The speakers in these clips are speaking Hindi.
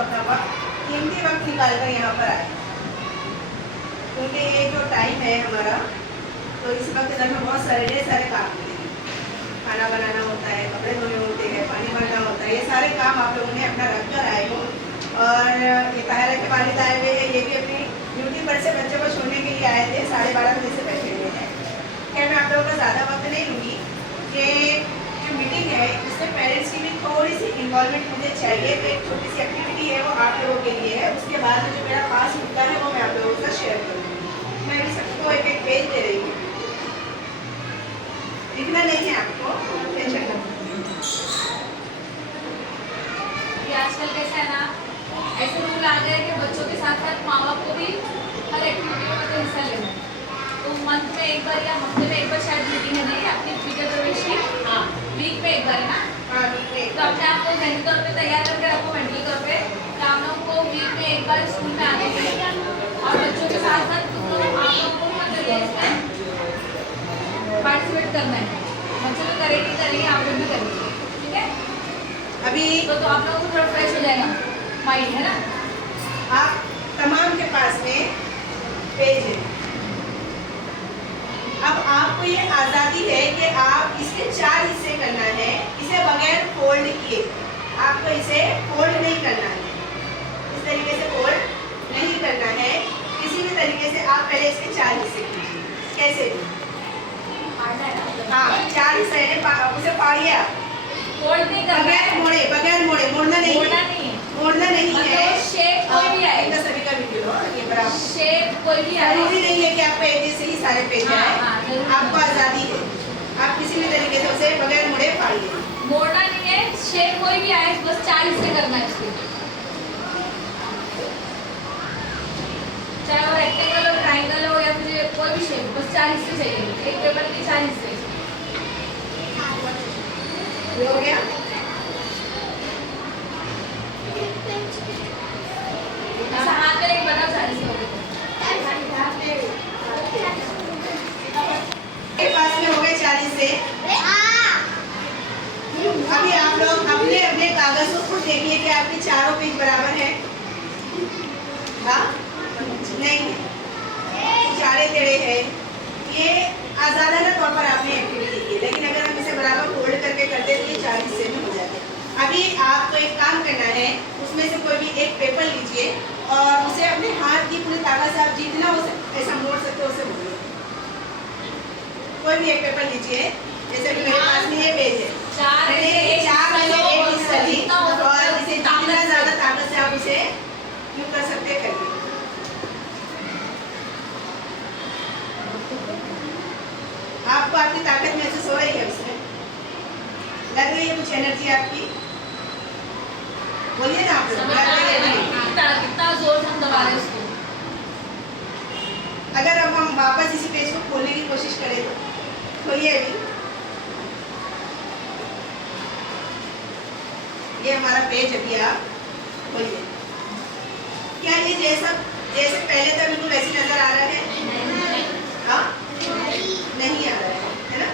अपना वक्त कीमती वक्त निकाल कर यहाँ पर आए, क्योंकि ये जो टाइम है हमारा, तो इस वक्त अंदर में बहुत सारे काम होते हैं। खाना बनाना होता है, कपड़े धोने होते हैं, पानी भरना होता है, ये सारे काम आप लोगों ने अपना रख कर आए हो। और ये ताहिरा के वालिद आए हुए हैं, ये भी अपनी ड्यूटी पर से बच्चे को छोड़ने के लिए आए थे, 12:30 बजे से बैठे हुए हैं। क्या मैं आप लोगों का ज़्यादा वक्त नहीं लूँगी कि जो मीटिंग है उसमें पेरेंट्स की भी थोड़ी सी इन्वॉल्वमेंट मुझे चाहिए। तो एक छोटी सी एक्टिविटी है वो आप लोगों के लिए है, उसके बाद जो मेरा पास मुद्दा है वो मैं आप लोगों के साथ शेयर करूँगी। मैं भी सबको एक एक पेज दे रही हूँ, लिखना नहीं है आपको, टेंशन मत लीजिए। आजकल कैसा है ना, ऐसे रूल आ गए कि बच्चों के साथ साथ माँ बाप को भी हर एक्टिविटी में मतलब हिस्सा लेना है। तो मंथ में एक बार या हफ्ते में एक बार शायद मीटिंग है नहीं अपनी विजय प्रवेश की, हाँ वीक में एक बार है ना। तो अपने आप को मेंटली तौर पे तैयार करके रखो, मेंटली तौर पे आप लोगों को वीक में एक बार स्कूल में आने के लिए और बच्चों के साथ साथ आप लोगों को मतलब इसमें पार्टिसिपेट करना है। बच्चों को करेंगे करेंगे, आप लोग भी करेंगे, ठीक है। अभी तो आप लोगों को थोड़ा फ्रेश हो जाएगा माइंड, है ना। आप तमाम के पास में पेज है। अब आपको ये आज़ादी है कि आप इसके 4 हिस्से करना है, इसे बगैर फोल्ड किए। आपको इसे फोल्ड नहीं करना है, इस तरीके से फोल्ड नहीं करना है किसी भी तरीके से। आप पहले इसके 4 हिस्से कीजिए, कैसे भी, हाँ 4 हिस्से है, उसे पाड़िए आप, फोल्ड नहीं करना है, बगैर मोड़े, मोड़ना नहीं है, मोड़ना नहीं है। मतलब शेप कोई भी आए, इनका सभी का वीडियो ये बराबर, शेप कोई भी आए, जरूरी नहीं है कि आपको एक जैसे ही सारे पेज आए, आपको आज़ादी है, आप किसी भी तरीके से उसे बगैर मोड़े फाड़िए। मोड़ना नहीं है, शेप कोई भी आए, बस 4 हिस्से करना है उसके, चाहे वो रेक्टेंगल हो, ट्रायंगल हो या फिर कोई भी शेप, बस 4 हिस्से चाहिए। एक पेपर के 4 हिस्से हो गया। ऐसा हाथ में एक बड़ा 4 हिस्से हो गए। पास में हो गए 40 से। अभी आप लोग अपने अपने कागज को खुद देखिए कि आपके चारों पेज बराबर है, हाँ नहीं, चारे टेढ़े हैं। ये आज़ादाना तौर पर आपने एक्टिविटी की, लेकिन अगर हम इसे बराबर फोल्ड करके करते तो ये 4 हिस्से में हो जाते। अभी आपको एक काम करना है, उसमें से कोई भी एक पेपर लीजिए और उसे अपने हाथ की पूरी ताकत से आप जितना हो सकते ऐसा मोड़ सकते हो उसे मोड़िए। कोई भी एक पेपर लीजिए, जैसे कि मेरे पास में ये पेज है, मैंने 4 में से एक हिस्सा ली और इसे जितना ज़्यादा ताकत से आप उसे यूँ कर सकते करिए। आपको आपकी ताकत महसूस हो रही है, उसमें लग रही है कुछ एनर्जी आपकी, बोलिए ना आप लोग, लग रही है कितना जोर से हम दबा रहे हैं उसको। अगर अब हम वापस इसी पेज को खोलने की कोशिश करें तो खोलिए। अभी ये हमारा पेज, अभी आप खोलिए। क्या ये जैसे पहले था बिल्कुल वैसे नजर आ रहा है? हाँ नहीं आ रहा है ना।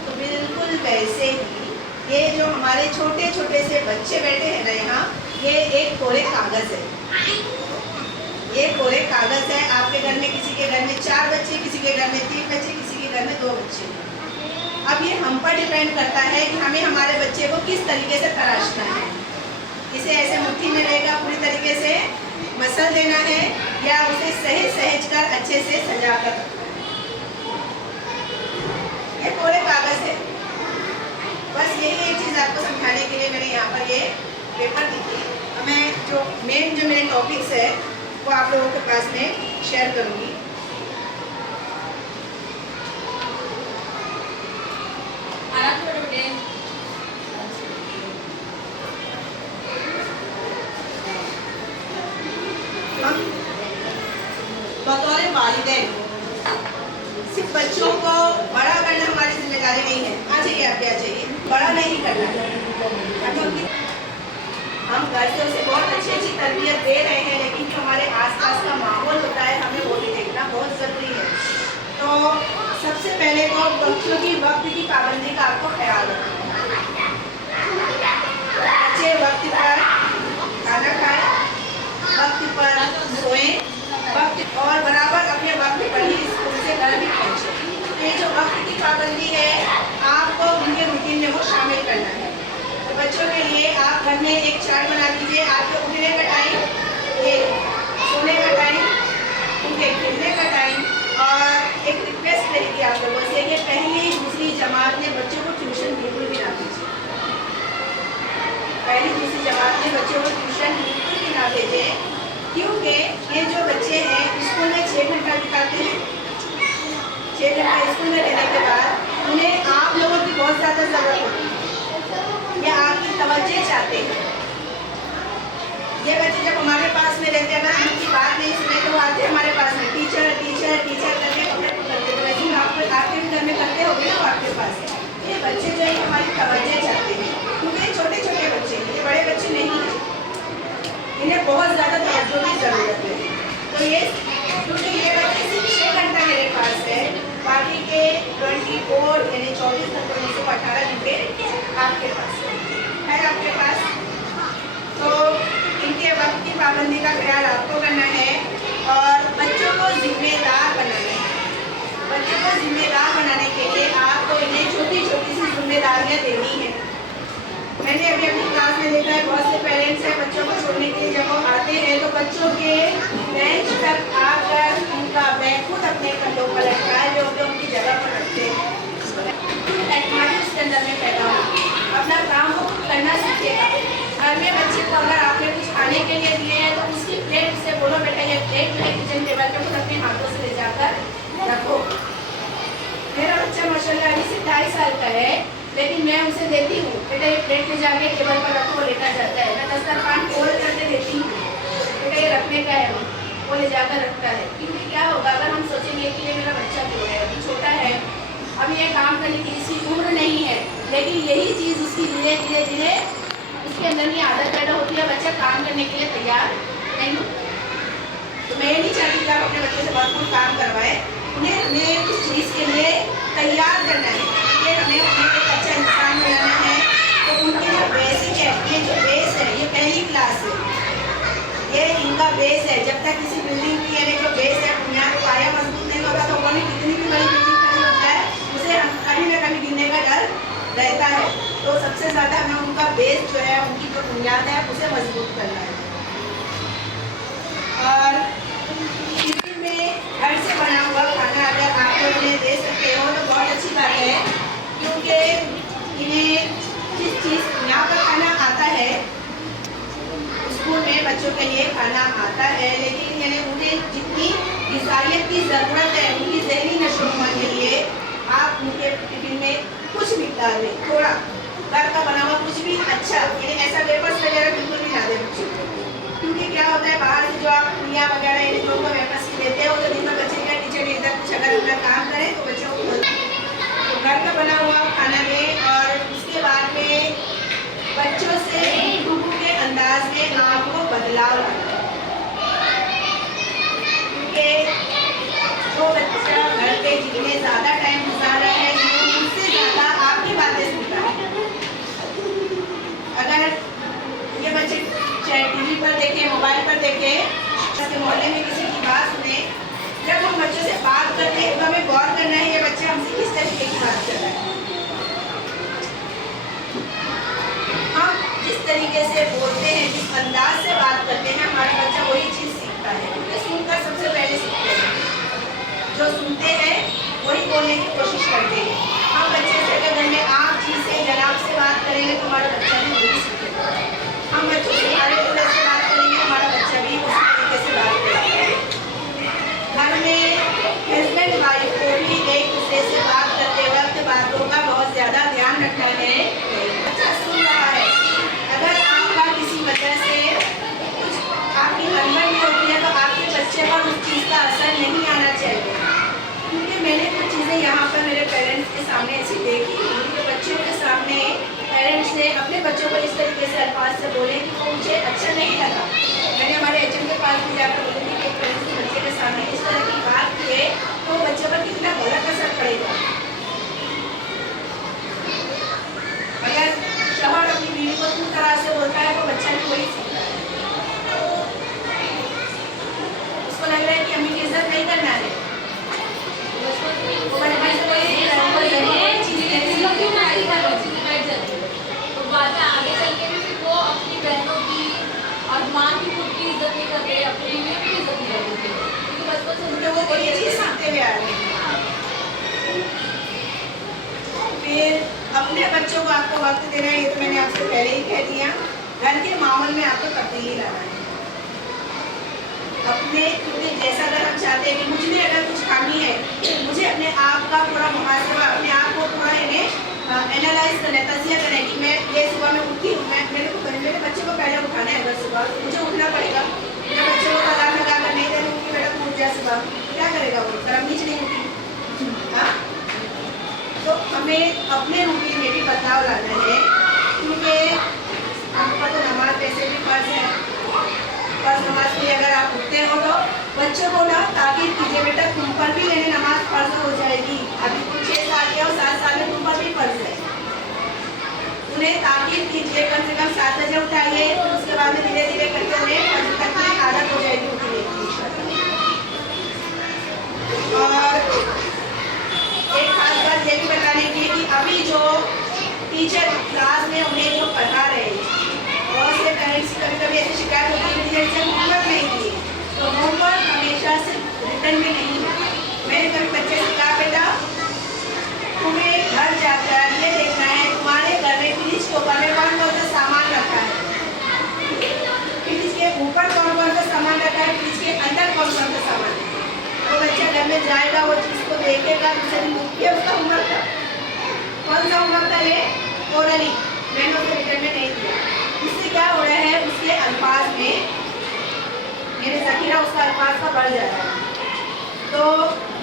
तो बिल्कुल वैसे ही ये जो हमारे छोटे छोटे से बच्चे बैठे हैं ना यहाँ, ये एक कोरे कागज है, ये कोरे कागज है। आपके घर में किसी के घर में 4 बच्चे, किसी के घर में 3 बच्चे, किसी के घर में 2 बच्चे। अब ये हम पर डिपेंड करता है कि हमें हमारे बच्चे को किस तरीके से तराशना है। इसे ऐसे मुट्ठी में लेकर पूरी तरीके से मसल देना है या उसे सहज कर अच्छे से सजा कर रखना है। ये कोरे कागज है, बस यही एक चीज़ आपको समझाने के लिए मैंने यहाँ पर ये पेपर दी थी। मैं जो मेरे टॉपिक्स है वो आप लोगों के पास में शेयर करूँगी। बतौर वालिदैन सिर्फ बच्चों को बड़ा करना हमारी जिम्मेदारी नहीं है। आ जाइए, आप आ जाइए, बड़ा नहीं करना है। हम घर से उसे बहुत अच्छी तरबियत दे रहे हैं, लेकिन जो हमारे आसपास का माहौल होता है हमें वो भी देखना बहुत ज़रूरी है। तो सबसे पहले तो बच्चों की वक्त की पाबंदी का आपको ख्याल रखना है। बच्चे वक्त पर खाना खाएं, घर में एक चार्ट बना दीजिए, आपके उठने का टाइम, ये सोने का टाइम, उनके खेलने का टाइम। और एक रिक्वेस्ट करेगी आप लोगों से कि पहली दूसरी जमात में बच्चों को ट्यूशन बिल्कुल भी ना भेजें। पहली दूसरी जमात में बच्चों को ट्यूशन बिल्कुल भी ना भेजें, क्योंकि ये जो बच्चे हैं स्कूल में 6 घंटा बिताते हैं। 6 घंटा स्कूल में रहने के बाद उन्हें आप लोगों की बहुत ज़्यादा ज़रूरत होती है, या आपकी तवज्जो चाहते हैं। ये बच्चे जब हमारे पास में रहते हैं, अगर उनकी बात नहीं सुने तो आते हमारे पास में टीचर टीचर टीचर करके करते, तो वैसे आपके घर में करते होंगे ना आपके पास। ये बच्चे जो है हमारी तवज्जो चाहते हैं, क्योंकि छोटे छोटे बच्चे, ये बड़े बच्चे नहीं हैं, इन्हें बहुत ज़्यादा तवज्जो की ज़रूरत है। तो ये क्योंकि ये बच्चे सिर्फ 6 घंटा मेरे पास है, बाकी के 24 यानी 24 घंटों में से 18 घंटे आपके पास है आपके पास। तो इनके वक्त की पाबंदी का ख्याल आपको करना है और बच्चों को जिम्मेदार बनाना है। बच्चों को जिम्मेदार बनाने के लिए आपको इन्हें छोटी छोटी सी जिम्मेदारियां देनी है। मैंने अभी अपनी क्लास में देखा है, बहुत से पेरेंट्स हैं बच्चों को छोड़ने के लिए जब वो आते हैं तो बच्चों के बेंच तक आकर उनका बैग खुद अपने कंधों पर लटकाए हुए होकर उनकी जगह पर रखते हैं। उसके अंदर में पैदा हो, अपना काम वो करना सीखेगा। घर में बच्चे को अगर आपने कुछ खाने के लिए दिए हैं तो उसकी प्लेट से बोलो बेटा ये प्लेट है किचन टेबल पे खुद अपने हाथों से ले जाकर रखो। मेरा बच्चा माशाल्लाह अभी से 2.5 साल का है, लेकिन मैं उसे देती हूँ बेटा ये प्लेट ले जाके टेबल पर रखो, लेटा जाता है। मैं दस्तरखान खोल करके देती हूँ, बेटा ये रखने का है, वो ले जाकर रखता है। क्योंकि क्या होगा अगर हम सोचेंगे कि ये मेरा बच्चा जो है अभी छोटा है, अभी ये काम करने की इसकी उम्र नहीं है, लेकिन यही चीज़ उसकी धीरे धीरे धीरे उसके अंदर ये आदत पैदा होती है, बच्चा काम करने के लिए तैयार नहीं होता। तो मैं नहीं चाहती कि आप अपने बच्चे से भरपूर काम करवाएं, उन्हें हमें उस चीज़ के लिए तैयार करना है कि हमें उन्हें एक अच्छा इंसान बनाना है। तो उनके जो बेसिक है, ये जो बेस है, ये पहली क्लास है, ये इनका बेस है। जब तक किसी बिल्डिंग की यानी जो बेस है, बुनियाद पाया मजबूत नहीं होगा तो उन्होंने कितनी भी बड़ी बिल्डिंग खड़ी होता है उसे कभी न कभी गिरने का डर रहता है। तो सबसे ज़्यादा हमें उनका बेस जो है, उनकी जो बुनियाद है उसे मजबूत करना है। और टिफिन में घर से बना हुआ खाना अगर आप लोग उन्हें दे सकते हो तो बहुत अच्छी बात है, क्योंकि इन्हें जिस चीज़ यहाँ पर खाना आता है, स्कूल में बच्चों के लिए खाना आता है, लेकिन यानी उन्हें जितनी ग़िज़ाइयत की ज़रूरत है उनकी ज़हनी नशोनुमा के लिए आप उनके टिफिन में कुछ मिकदार में थोड़ा घर का बना हुआ कुछ भी अच्छा, यानी ऐसा वेपर्स वगैरह बिल्कुल भी ना दें बच्चों को। क्योंकि क्या होता है बाहर से जो आप पुड़िया वगैरह यानी जो वेपर्स लेते हो तो दिन में बच्चे का टीचर इधर कुछ अगर अपना काम करें तो बच्चों को तो घर का बना हुआ खाना दें। और उसके बाद में बच्चों से गुफ्तगू के अंदाज में आपको बदलाव लाना है, क्योंकि जो बच्चा घर पे जितने ज़्यादा टाइम गुजार रहा है उससे ज़्यादा आपकी बातें सुनता है। अगर ये बच्चे चाहे टीवी पर देखें, मोबाइल पर देखें, जैसे मोहल्ले में किसी की बात सुने, जब हम बच्चों से बात करते हैं तो हमें गौर करना है ये बच्चा हमसे किस तरीके की बात कर रहा है। हम जिस तरीके से बोलते हैं, जिस अंदाज से बात करते हैं, हमारा बच्चा वही चीज़ सीखता है। क्योंकि सुनकर सबसे पहले सीखते हैं, जो सुनते हैं वही बोलने की कोशिश करते हैं। हम बच्चे से अगर घर में आप जी से जनाब से बात करेंगे तो हमारा बच्चा भी वही सीखेगा। हम बच्चों से हमारे पुलिस से बात करेंगे, हमारा बच्चा भी उसी तरीके से बात करेगा। घर में हस्बैंड वाइफ को भी एक दूसरे से बात करते वक्त बातों का बहुत ज़्यादा ध्यान रखना है। बच्चा सुन रहा है, अगर आपका किसी वजह से कुछ आपकी गड़बड़ होती है तो आपके बच्चे पर उस चीज़ का असर नहीं आना चाहिए। क्योंकि मैंने कुछ चीज़ें यहाँ पर मेरे पेरेंट्स के सामने ऐसी देखी कि बच्चों के सामने पेरेंट्स ने अपने बच्चों को इस तरीके से अल्फाज से बोले कि वो मुझे अच्छा नहीं लगा। मैंने हमारे एचएम के पास भी जाकर बोली थी कि पेरेंट्स बच्चे के सामने इस तरह की बात किए तो बच्चे पर कितना गलत असर पड़ेगा। अगर शौहर अपनी बीवी को पूरी तरह से बोलता है तो बच्चा भी वही सीखता है। उसको लग रहा है कि अम्मी की इज्जत नहीं करना है, वो बड़े भाई से वही चीज़ें क्यों ना आगे चल के भी फिर वो अपनी वो ये चीज़ सीखते हुए आ रहे हैं। फिर अपने बच्चों को आपको वक्त देना है, ये तो मैंने आपसे पहले ही कह दिया। घर के माहौल में आपको तब्दीली लाना है अपने, क्योंकि जैसा अगर हम चाहते हैं कि मुझ में अगर कुछ खामी है, मुझे अपने आप का पूरा मुहासबा, अपने आप को थोड़ा इन्हें एनालाइज करना है, तजिया करना है कि मैं ये सुबह में उठी हूँ, मेरे बच्चे को पहले उठाना है। अगर सुबह तो मुझे उठना पड़ेगा, मेरे बच्चे को अलार्म लगा कर नहीं दे दूँगी बेटा तू उठ जा सुबह, क्या करेगा वो, गर्म नीचे नहीं उठी। हाँ, तो हमें अपने रूटीन में भी बदलाव लाना है, क्योंकि आपका तो नमाज वैसे भी फर्ज है। फर्ज नमाज में अगर आप उठते हो तो बच्चों को ना ताकीद कीजिए, बेटा तुम पर भी लेने नमाज फर्ज हो जाएगी। अभी तुम 6 साल के हो, 7 साल में तुम पर भी फर्ज है। उन्हें ताकीद कीजिए, कम से कम 7 बजे उठाइए, फिर उसके बाद में धीरे धीरे करके उन्हें फर्ज तक की आदत हो जाएगी उठने की। और एक खास बात ये भी बताने की है कि अभी जो टीचर क्लास में उन्हें जो पढ़ा रहे हैं, बहुत से पेरेंट्स की कभी कभी ऐसी शिकायत होती है कि टीचर होमवर्क नहीं दिए, तो होमवर्क हमेशा सिर्फ रिटर्न में नहीं है। मैंने कभी बच्चे से कहा बेटा तुम्हें घर जाकर ये देखना है तुम्हारे घर में फ्रिज के ऊपर में कौन कौन सा सामान रखा है, फ्रिज के ऊपर कौन कौन सा सामान रखा है, फ्रिज के अंदर कौन कौन सा सामान है। वो बच्चा घर में जाएगा, वो चीज़ को देखेगा, दूसरे दिन ये उसका होमवर्क था। कौन सा होमवर्क था ये? ओरली, मैंने उसे रिटर्न में नहीं दिया। इससे क्या हो रहा है, उसके अल्फाज में मेरे ज़खीरा उसका अल्फाज का बढ़ जा रहा है। तो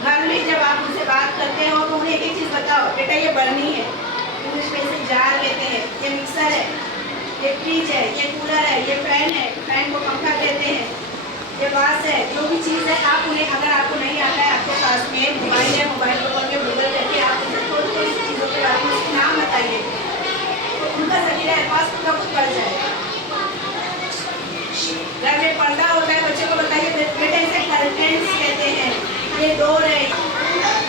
घर में जब आप उनसे बात करते हो तो उन्हें एक चीज़ बताओ, बेटा ये बर्नी है, इंग्लिश में इसे जार लेते हैं, ये मिक्सर है, ये फ्रिज है, ये कूलर है, ये फैन है, फैन को पंखा कहते हैं, ये बास है। जो भी चीज़ है आप उन्हें, अगर आपको नहीं आता है, आपके पास में मोबाइल है, मोबाइल को करके गूगल करके आप उन्हें थोड़ी थोड़ी सी चीज़ों के बारे में उसके नाम बताइए, तो उनका ज़खीरा अल्फाज खुद का खुद बढ़ जाएगा। घर में पर्दा होता है, बच्चे को बताइए बेटा इसे कर्टेन्स कहते हैं, ये डोर है,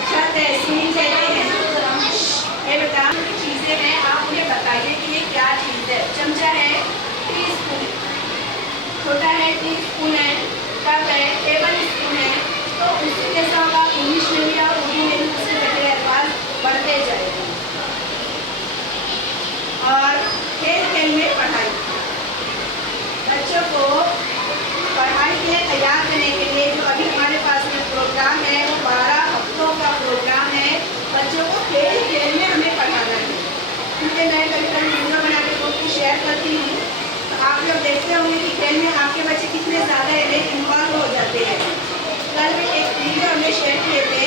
छत है, सीलिंग कहते हैं। ये बेटा चीज़ें हैं, आप उन्हें बताइए कि ये क्या चीज़ है। चमचा है, टीस्पून, छोटा है टीस्पून है, कप है, टेबल स्पून है। तो उससे कैसा होगा, इंग्लिश में भी और उर्दू में भी उससे ज़खीरा अल्फाज बढ़ते जाएगा। और खेल खेल में पढ़ाई, बच्चों को पढ़ाई के लिए तैयार करने के लिए जो अभी हमारे पास में प्रोग्राम है वो 12 हफ्तों का प्रोग्राम है। बच्चों को खेल खेल में हमें पढ़ाना है, क्योंकि मैं कभी कभी वीडियो बना के दोस्तों शेयर करती हूँ, तो आप लोग देखते होंगे कि खेल में आपके बच्चे कितने ज़्यादा इन्वॉल्व हो जाते हैं। कल में एक वीडियो हमने शेयर किए थे,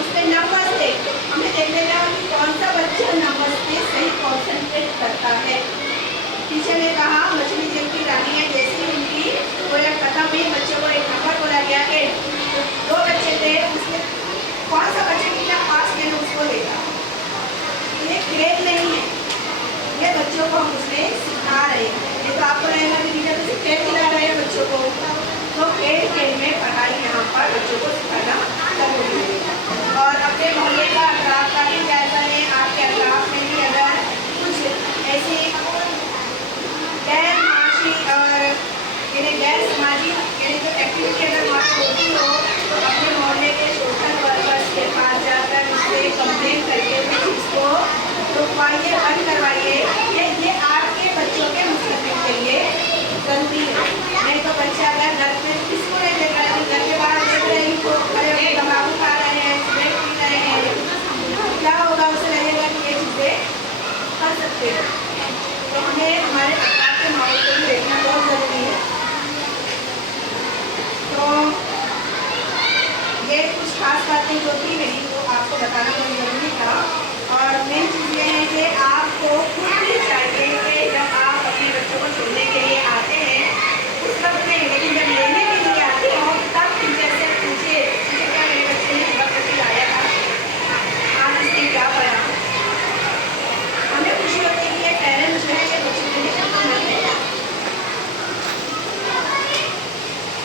उसमें नंबर्स थे, हमें देखने था कि कौन सा बच्चा नंबर्स पे सही कॉन्सेंट्रेट करता है। टीचर ने कहा मछली जल की रानी है, जैसे उनकी कोई खत्म हुई, बच्चों को एक नंबर बोला गया कि 2 बच्चे थे, उसमें कौन सा बच्चे कितना फास्ट मैंने उसको देखा। ये खेल नहीं है, ये बच्चों को हम उसमें सिखा रहे हैं। ये तो आपको रहेगा कि टीचर तो खेल खिला रहे हैं बच्चों को, तो खेल खेल में पढ़ाई यहाँ पर बच्चों को सिखाना जरूरी है। और अपने मोहल्ले का अखराब का भी जायजा लें, आपके अखराब में भी अगर कुछ ऐसी गैर माशी और गैर समाजी जो एक्टिविटी अगर वहाँ होती हो, तो अपने मोहल्ले के सोशल वर्कर्स के पास जाकर उससे कंप्लेन करके उस चीज़ को रुकवाइए, बंद करवाइए। ये आपके बच्चों के मुस्तक़बिल के लिए ज़रूरी है। नहीं तो बच्चा अगर घर पे किसको नहीं देख रहा है, घर के बाहर देख रहे हैं तो खड़े तम्बाकू खा रहे हैं, सिगरेट पी रहे हैं, क्या होगा, उसे लगेगा कि ये चीज़ें कर सकते हैं। तो हमें हमारे परिवार के माहौल को भी देखना बहुत ज़रूरी है। तो ये कुछ खास बातें जो थी मेरी, वो आपको बताना बहुत ज़रूरी था। और मेन चीज़ ये है कि आपको खुद भी चाहिए कि जब आप अपने बच्चों को छोड़ने के लिए आते हैं उस वक्त नहीं, लेकिन जब लेने के लिए आते हो तब टीचर से पूछिए क्या मेरे बच्चे ने वक्त भी आया था, आज इसने क्या पढ़ा। हमें खुशी होती है कि पेरेंट्स जो है ये बच्चों के लिए कितना मन है,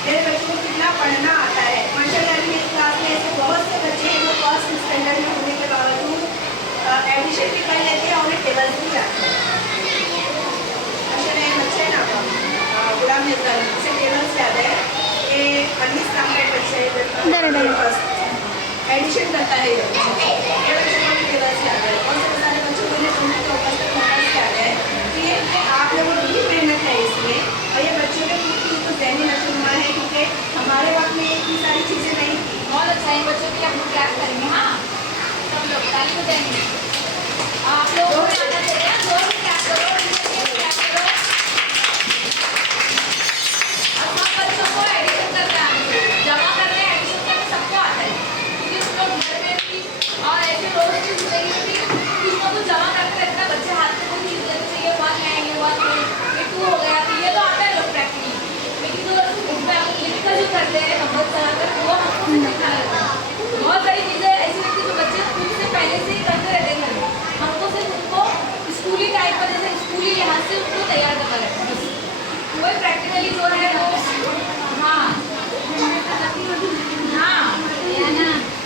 मेरे बच्चे को कितना पढ़ना आता है। माशाल्लाह मेरी क्लास में ऐसे बहुत से बच्चे हैं जो फर्स्ट स्टैंडर्ड में होने के बावजूद एडिशन भी कर लेते हैं और उन्हें टेबल्स भी आते हैं। माशाल्लाह बच्चे ना गुलाम मिर्जा से टेबल्स याद है, ये 19 नाम का बच्चे एडिशन करता है ये बच्चा। ये बच्चों को भी टेबल से आ गए और बहुत सारे बच्चों को इन्हें सुनने के ऊपर तक मोबाइल से आ गए। तो ये आप लोगों की भी मेहनत है इसमें, और ये बच्चों के खुद की ज़हनी नशोनुमा है, क्योंकि हमारे वक्त में इतनी सारी चीज़ें नहीं थी। बहुत अच्छा है, बच्चों के लिए हम क्लास करेंगे। हाँ, सब लोग ताली बजाएंगे। आप लोगों को भी आना चाहिए, जोर से क्लास करो, क्लास करो। अब सब बच्चों को एडिशन करते आना चाहिए, जमा करने एडिशन करने सबको आता है, क्योंकि उन लोग घर में भी और ऐसे रोज की जिंदगी में भी कुछ ना कुछ जमा करते रहते हैं। बच्चे हाथ में कोई चीज़ देते चाहिए, 1 है, ये 1 है, ये 2 हो गया, तो ये तो आता है लोग प्रैक्टिकली, लेकिन जो उसमें हम लिखकर जो करते हैं नंबर चलाकर, वो हमको सीखना रहता है। बहुत सारी चीज़ें ऐसी रहती है जो बच्चे खुद से पहले से ही करते रहते हैं घर में, हमको सिर्फ उनको स्कूली टाइप पर, जैसे स्कूली लिहाज से उनको तैयार करना रहता है, बस वही प्रैक्टिकली जो है वो। हाँ हाँ,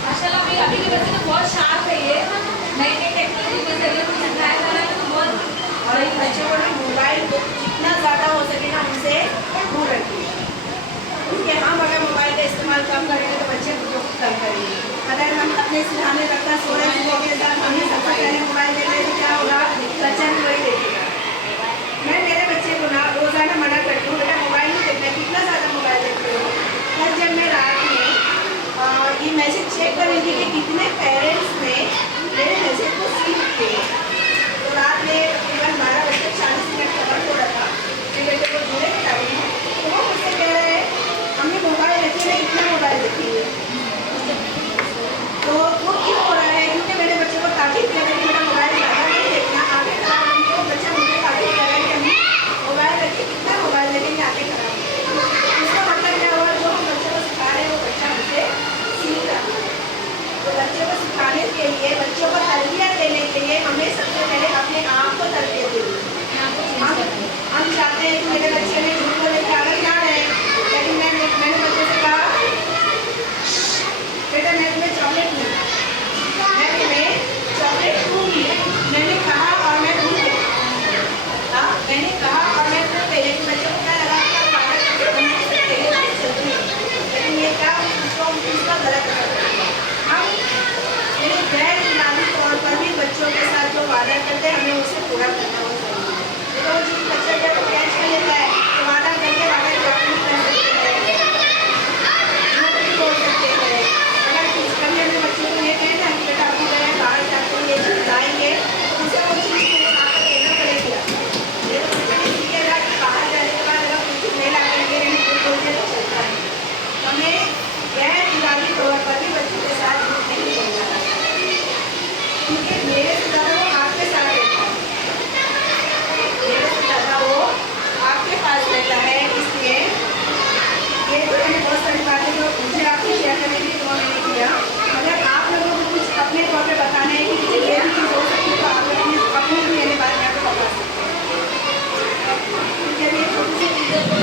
माशाल्लाह अभी के बच्चे तो बहुत शार्प है, ये नई नई टेक्नोलॉजी के जरिए कुछ ट्राई कर रहे हैं, तो बहुत। और इन बच्चों को ना मोबाइल को जितना ज़्यादा हो सके ना उनसे दूर रखिए, क्योंकि हम अगर मोबाइल का इस्तेमाल कम करेंगे तो बच्चे खुद कम करेंगे। अगर हम अपने सिखाने तक का सो रहे सुबह के साथ हम ही सबसे पहले मोबाइल दे दें तो क्या होगा, बच्चा भी वही देखेगा। मैं मेरे बच्चे को ना रोज़ाना मना करती हूँ, बेटा मोबाइल नहीं देखना, कितना ज़्यादा मोबाइल देखते हो। और जब मैं रात में ये मैसेज चेक कर रही थी कि कितने पेरेंट्स ने मेरे मैसेज को सीन किए, तो रात में तकरीबन 12:40 खबर हो रहा था कि बेटे को जुड़े बताइए, तो वो मुझसे कह रहे हैं हमने मोबाइल रखी है, कितना मोबाइल देखेंगे। तो वो क्यों हो रहा है, क्योंकि मेरे बच्चे को ताकीद किया कि मेरा मोबाइल ज़्यादा नहीं देखना, आगे खराब होंगे। वो बच्चा मुझे ताकीद कर रहा है कि हम मोबाइल रखिए, कितना मोबाइल देखेंगे, आगे खराब होंगे। इसका मतलब क्या हुआ, जो हम बच्चे को सिखा रहे हैं वो बच्चा मुझसे सीख रहा है। तो बच्चे को सिखाने के लिए, बच्चों को तरबियत देने के लिए हमें सबसे पहले अपने आप को तरबियत देनी है। हम चाहते हैं कि मेरे बच्चे में झूठ बोलने की आदत ना रहे, लेकिन मैंने बच्चे से कहा बेटा मैं तुम्हें चॉकलेट दूँगी, मैं तुम्हें चॉकलेट दूँगी, मैंने कहा और मैं दूँ गई। हाँ, मैंने कहा और मैं दूँ गई, लेकिन बच्चों को क्या लगा कि पागल करके हम चलती है, लेकिन ये क्या उसका गलत है। हम मेरे गैर इलाही तौर पर भी बच्चों के साथ जो वादा करते हैं हमें उसे पूरा करना होता है। तो जिस बच्चे को कैच कर लेता है तो वादा करके वादा नहीं कर सकते हैं, झूठ भी बोल सकते हैं। अगर कभी हमने बच्चे को ये कहे ना कि बेटा अपनी जगह बाहर जाते हैं ये चीज़ लाएंगे, तो उसे वो चीज़ मेरे साथ देना पड़ेगी। ये तो बच्चे ने सीखेगा कि बाहर जाने के बाद अगर कुछ चीज़ नहीं ला करेंगे नहीं बोलते तो चलता है। हमें गैर इलाही तौर पर भी बच्चों के साथ झूठ नहीं बोलना, क्योंकि मेरे से ज़्यादा वो आपके साथ रहता है, मेरे से ज़्यादा वो आपके पास रहता है। इसलिए ये तो मैंने बहुत सारी बातें जो मुझे आपसे शेयर करने के लिए तो मैंने किया। अगर आप लोगों को कुछ अपने तौर पे बताना है कि मुझे ये भी चीज़ हो सकती है तो आप लोग अपनी भी मेरे बारे में आपको बता सकते हैं। क्योंकि ये छोटी सी चीज़ें को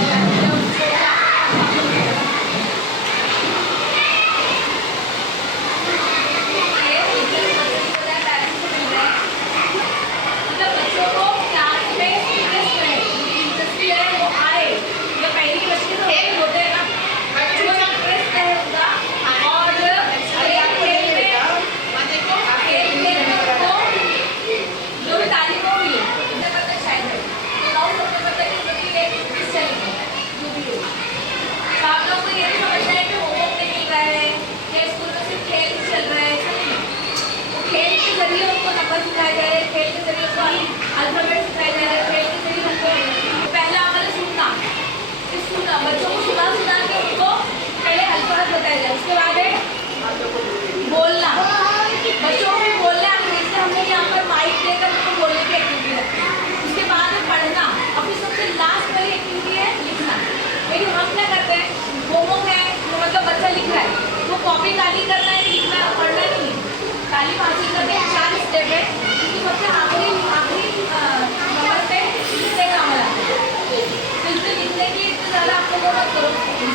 सिखाया जा रहा है, खेल के जरिए उनको अल्फाबेट सिखाया जा रहा है, खेल के जरिए उनको पहला अमल सुनना, सुनना बच्चों को सुना के उनको पहले अल्फाबेट बताया जाए, उसके बाद है बोलना, बच्चों को भी बोलना अंग्रेजी से हमने यहाँ पर माइक देकर उनको बोलने की एक्टिविटी रखी है। उसके बाद है पढ़ना, अपनी सबसे लास्ट वाली एक्टिविटी है लिखना। लेकिन हम क्या करते हैं, होमवर्क है मतलब बच्चा लिख रहा है, वो कॉपी काली करना है, लिखना पढ़ना नहीं है, तालीम हासिल करने 4 स्टेप है, क्योंकि सबसे आखिरी नंबर पे लिखने का अमल आता है। तो इसमें लिखने की इतनी ज़्यादा आप लोगों मत करो कि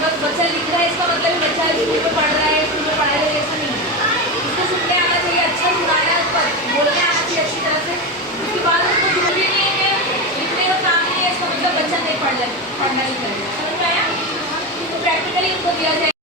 बस बच्चा लिख रहा है इसका मतलब बच्चा स्कूल में पढ़ रहा है, स्कूल में पढ़ाई रहा है, ऐसा नहीं है। उसको सुनने आना चाहिए, अच्छा सुनाना, बोलने आना चाहिए अच्छी तरह से। उसके बाद उसको जरूरी नहीं है कि लिखने का काम नहीं है, इसका मतलब बच्चा नहीं पढ़ना ही करेगा। समझ में आया? तो प्रैक्टिकली उसको दिया जाए।